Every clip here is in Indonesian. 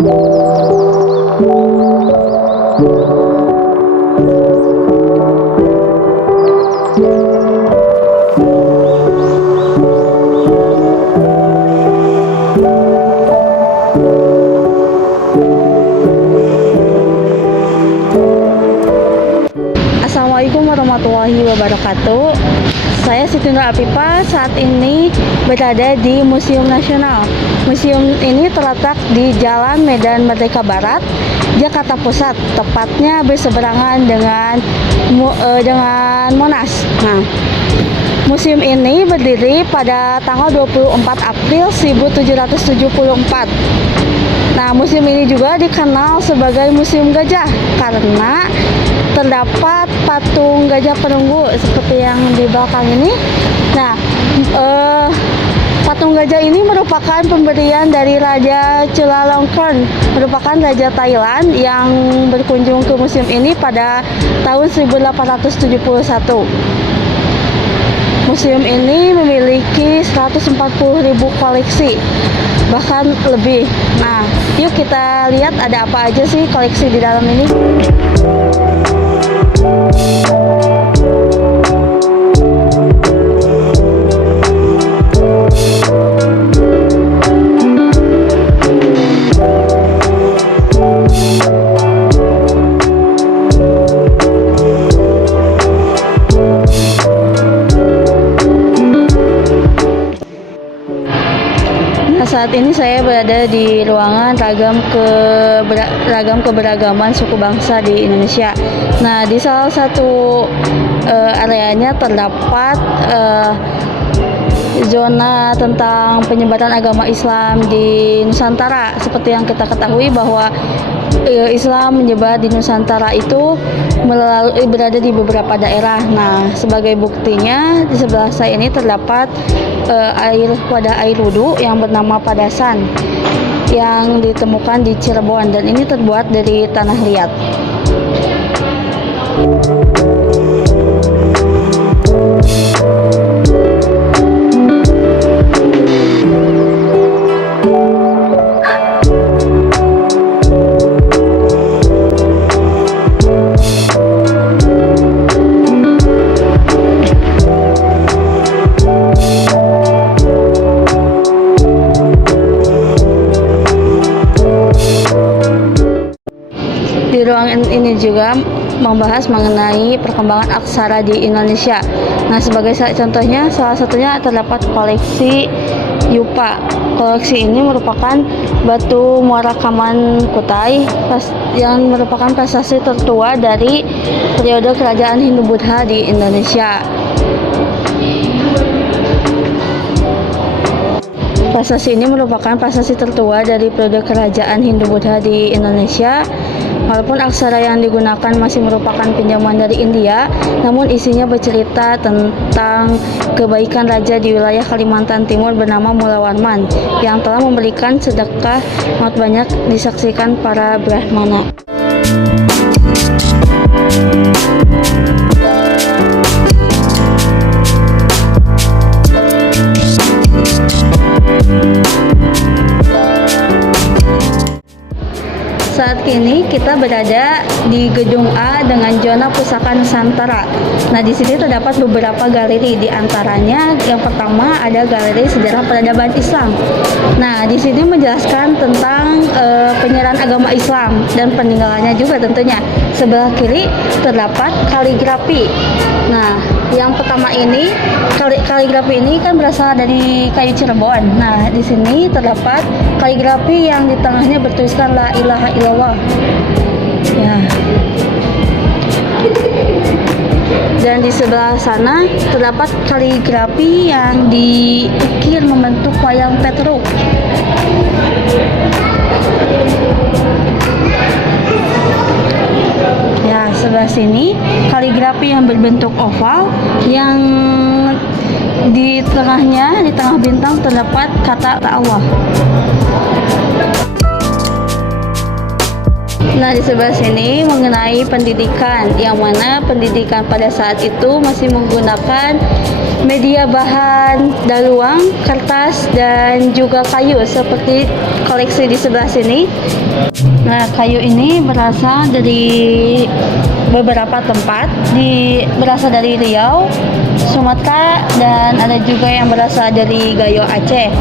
Assalamualaikum warahmatullahi wabarakatuh. Saya Siti Nur Afifah saat ini berada di Museum Nasional. Museum ini terletak di Jalan Medan Merdeka Barat, Jakarta Pusat, tepatnya berseberangan dengan Monas. Nah, museum ini berdiri pada tanggal 24 April 1774. Nah, museum ini juga dikenal sebagai Museum Gajah karena terdapat patung gajah penunggu seperti yang di belakang ini. Nah, patung gajah ini merupakan pemberian dari Raja Chulalongkorn, merupakan Raja Thailand yang berkunjung ke museum ini pada tahun 1871. Museum ini memiliki 140.000 koleksi, bahkan lebih. Nah, yuk kita lihat ada apa aja sih koleksi di dalam ini. Saat ini saya berada di ruangan ragam keberagaman suku bangsa di Indonesia. Nah, di salah satu areanya terdapat zona tentang penyebaran agama Islam di Nusantara. Seperti yang kita ketahui bahwa Islam menyebar di Nusantara itu berada di beberapa daerah. Nah, sebagai buktinya di sebelah saya ini terdapat wadah air wudhu yang bernama Padasan yang ditemukan di Cirebon, dan ini terbuat dari tanah liat. Di ruangan ini juga membahas mengenai perkembangan aksara di Indonesia. Nah, sebagai contohnya, salah satunya terdapat koleksi Yupa. Koleksi ini merupakan batu muara Kaman Kutai yang merupakan prasasti tertua dari periode kerajaan Hindu-Buddha di Indonesia. Prasasti ini merupakan prasasti tertua dari periode kerajaan Hindu-Buddha di Indonesia. Walaupun aksara yang digunakan masih merupakan pinjaman dari India, namun isinya bercerita tentang kebaikan raja di wilayah Kalimantan Timur bernama Mulawarman yang telah memberikan sedekah amat banyak disaksikan para Brahmana. Saat ini kita berada di Gedung A dengan zona Pusaka Nusantara. Nah, di sini terdapat beberapa galeri, di antaranya yang pertama ada Galeri Sejarah Peradaban Islam. Nah, di sini menjelaskan tentang penyerahan agama Islam dan peninggalannya juga tentunya. Sebelah kiri terdapat kaligrafi. Nah, yang pertama ini kaligrafi ini kan berasal dari kayu Cirebon. Nah, di sini terdapat kaligrafi yang di tengahnya bertuliskan La ilaha illallah. Ya. Dan di sebelah sana terdapat kaligrafi yang diukir membentuk wayang Petruk. Ya, sebelah sini kaligrafi yang berbentuk oval yang di tengah bintang terdapat kata Allah. Nah, di sebelah sini mengenai pendidikan, yang mana pendidikan pada saat itu masih menggunakan media bahan daluang, kertas, dan juga kayu seperti koleksi di sebelah sini. Nah, kayu ini berasal dari beberapa tempat, berasal dari Riau, Sumatera, dan ada juga yang berasal dari Gayo Aceh.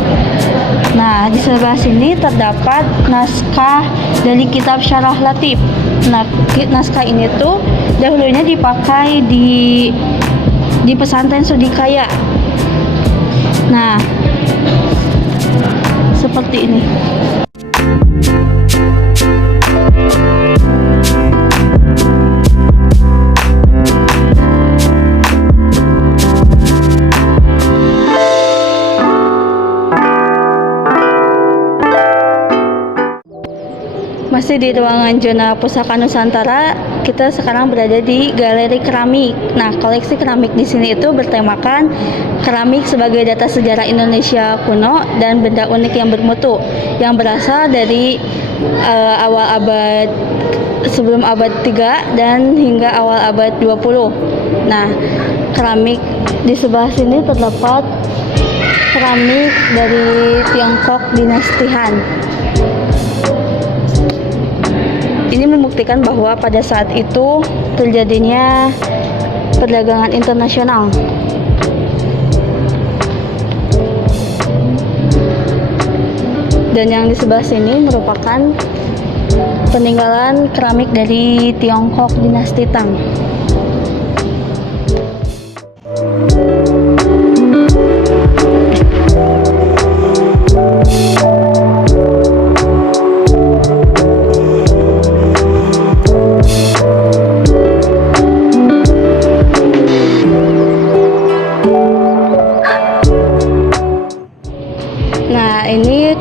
Nah, di sebelah sini terdapat naskah dari kitab Syarah Latif. Nah, naskah ini tuh dahulunya dipakai di pesantren Sudikaya. Nah, seperti ini. Masih di ruangan zona Pusaka Nusantara, kita sekarang berada di galeri keramik. Nah, koleksi keramik di sini itu bertemakan keramik sebagai data sejarah Indonesia kuno dan benda unik yang bermutu yang berasal dari awal abad sebelum abad 3 dan hingga awal abad 20. Nah, keramik di sebelah sini terdapat keramik dari Tiongkok dinasti Han. Ini membuktikan bahwa pada saat itu terjadinya perdagangan internasional. Dan yang di sebelah sini merupakan peninggalan keramik dari Tiongkok dinasti Tang.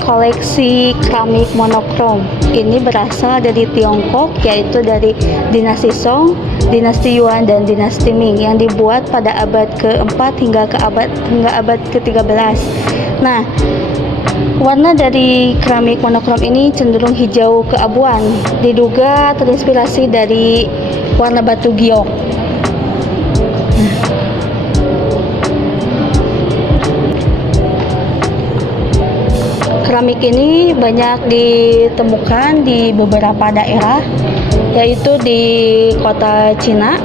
Koleksi keramik monokrom ini berasal dari Tiongkok, yaitu dari dinasti Song, dinasti Yuan, dan dinasti Ming yang dibuat pada abad ke-4 hingga abad ke-13. Nah, warna dari keramik monokrom ini cenderung hijau keabuan, diduga terinspirasi dari warna batu giok. Keramik ini banyak ditemukan di beberapa daerah, yaitu di kota Cina,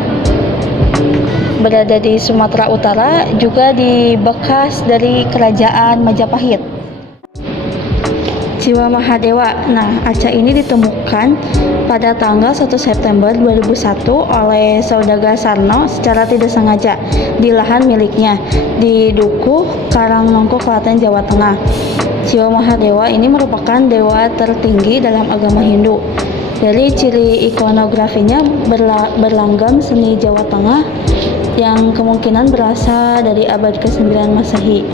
berada di Sumatera Utara, juga di bekas dari kerajaan Majapahit. Jiwa Mahadewa. Nah, arca ini ditemukan pada tanggal 1 September 2001 oleh saudagar Sarno secara tidak sengaja di lahan miliknya di Dukuh, Karangnongko, Klaten, Jawa Tengah. Jiwa Mahadewa ini merupakan dewa tertinggi dalam agama Hindu. Dari ciri ikonografinya berlanggam seni Jawa Tengah yang kemungkinan berasal dari abad ke-9 Masehi.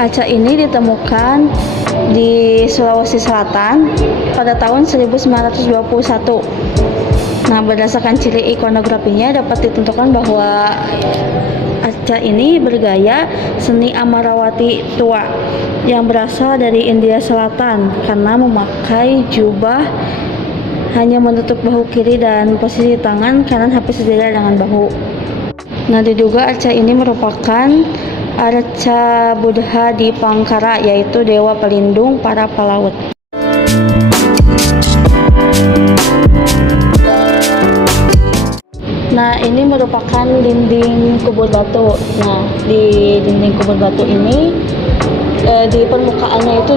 Arca ini ditemukan di Sulawesi Selatan pada tahun 1921. Nah, berdasarkan ciri ikonografinya dapat ditentukan bahwa arca ini bergaya seni Amarawati tua yang berasal dari India Selatan karena memakai jubah hanya menutup bahu kiri dan posisi tangan kanan hampir sejajar dengan bahu. Nah, diduga arca ini merupakan arca Buddha di Pangkara, yaitu dewa pelindung para pelaut. Nah, ini merupakan dinding kubur batu. Nah, di dinding kubur batu ini di permukaannya itu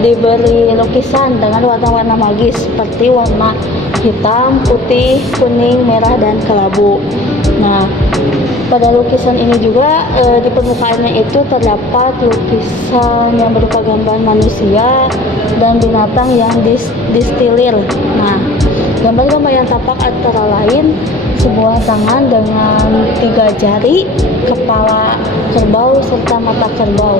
diberi lukisan dengan warna-warna magis seperti warna hitam, putih, kuning, merah, dan kelabu. Nah, pada lukisan ini juga di permukaannya itu terdapat lukisan yang berupa gambar manusia dan binatang yang distilir. Nah, gambar-gambar yang tampak antara lain sebuah tangan dengan 3 jari, kepala kerbau, serta mata kerbau.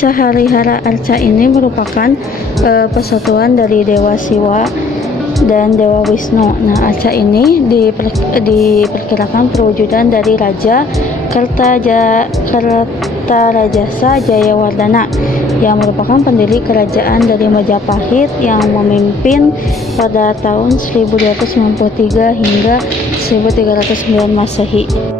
Arca Harihara Arca ini merupakan persatuan dari Dewa Siwa dan Dewa Wisnu. Nah, Arca ini diperkirakan perwujudan dari Raja Kertarajasa Jayawardhana yang merupakan pendiri kerajaan dari Majapahit yang memimpin pada tahun 1293 hingga 1309 Masehi.